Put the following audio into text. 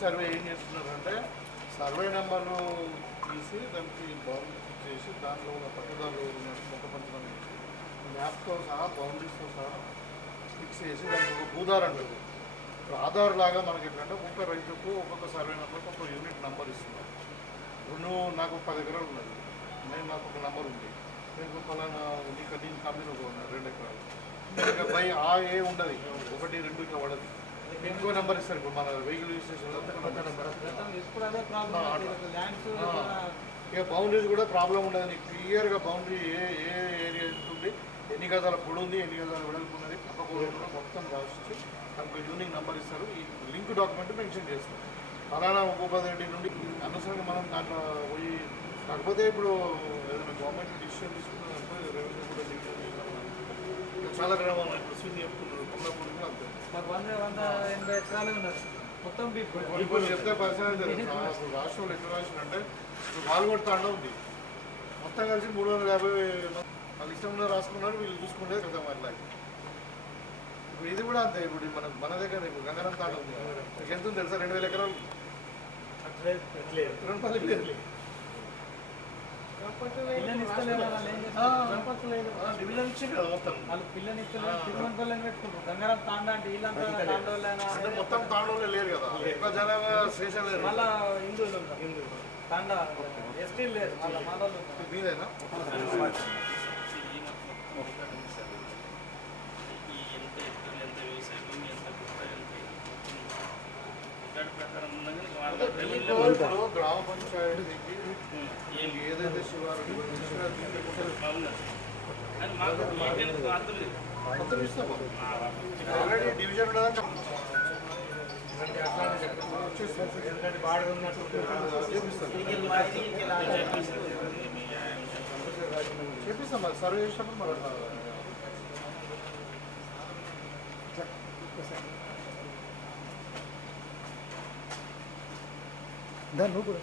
Survey ఏం చేస్తున్నారంటే survey నెంబర్లు తీసి దానికి బౌండరీ చేసి దాంట్లో ఉన్న పట్టుదారులు మొక్క పంచడం చేసి మ్యాప్తో సహా బౌండరీస్తో సహా ఫిక్స్ చేసి దానికి ఒక భూదార్ అంటారు. ఇప్పుడు ఆధార్ లాగా మనకి ఏంటంటే ఒక్కొక్క రైతుకు ఒక్కొక్క సర్వే నెంబర్కి ఒక యూనిట్ నెంబర్ ఇస్తున్నారు. ఇప్పుడు నువ్వు నాకు 10 ఎకరాలు ఉన్నది, నాకు ఒక నెంబర్ ఉంది, నేను ఫలానా నీకు కంపెనీ ఒక 2 ఎకరాలు ఇంకా బై ఆ ఏ ఉండదు, 1, 2 ఇట్లా పడదు. ఇంకో నెంబర్ ఇస్తారు. ఇప్పుడు మన వెహికల్ రిజిస్ట్రేషన్ ఇక బౌండరీస్ కూడా ప్రాబ్లం ఉండదు. నీకు క్లియర్గా బౌండరీ ఏ ఏ ఏరియా ఉంటుంది, ఎన్ని గజాల పొడి ఉంది, ఎన్ని గజాల వెడల్పు ఉన్నది, పక్కకూడదు మొత్తం రాసి దానికి యూనిక్ నెంబర్ ఇస్తారు. ఈ లింక్ డాక్యుమెంట్ మెన్షన్ చేస్తారు. ఫలానా ఉపపద రెడ్డి నుండి అనవసరంగా మనం దాంట్లో పోయి కాకపోతే ఇప్పుడు ఏదైనా గవర్నమెంట్ డిసిషన్ తీసుకున్నారంటే రెవెన్యూ కూడా చాలా గ్రామాలు ఇప్పుడు సీని చెప్తున్నారు. కొన్నప్పుడు కూడా అంతే మాకు 180 ఎకరాలు ఉన్నారు మొత్తం. కొన్ని చెప్తే పరిశ్రమ ఇప్పుడు రాష్ట్రంలో ఎట్లా రాసిందంటే ఇప్పుడు పాల్గొంట తాండ ఉంది, మొత్తం కలిసి 350 వాళ్ళు ఇష్టం ఉన్న రాసుకున్నారు, వీళ్ళు చూసుకుంటే కదా అట్లా. ఇప్పుడు ఇది కూడా అంతే. ఇప్పుడు మన దగ్గర ఇప్పుడు గంగారం తాండ ఉంది, మీకు ఎంత తెలుసా? 2000 ఎకరాలు. డివిజన్ ఇచ్చి మొత్తం పిల్లలు పెట్టుకుంటారు. గంగారం తాండా అంటే వీళ్ళంతా మొత్తం తాండోళ్ళే లేరు కదా, ఎక్కువ జనాభా స్టేషన్ లేదు. మళ్ళా హిందువులు తాండా ఎస్టీ లేదు, మళ్ళీ మాలోళ్ళు మీదేనా? గ్రామ పంచాయతీకి ఏదైతే శివారు ఆల్రెడీ డివిజన్ చేపిస్తాం. మరి సర్వే చేసినప్పుడు మరి దాన్ని నువ్వు కూడా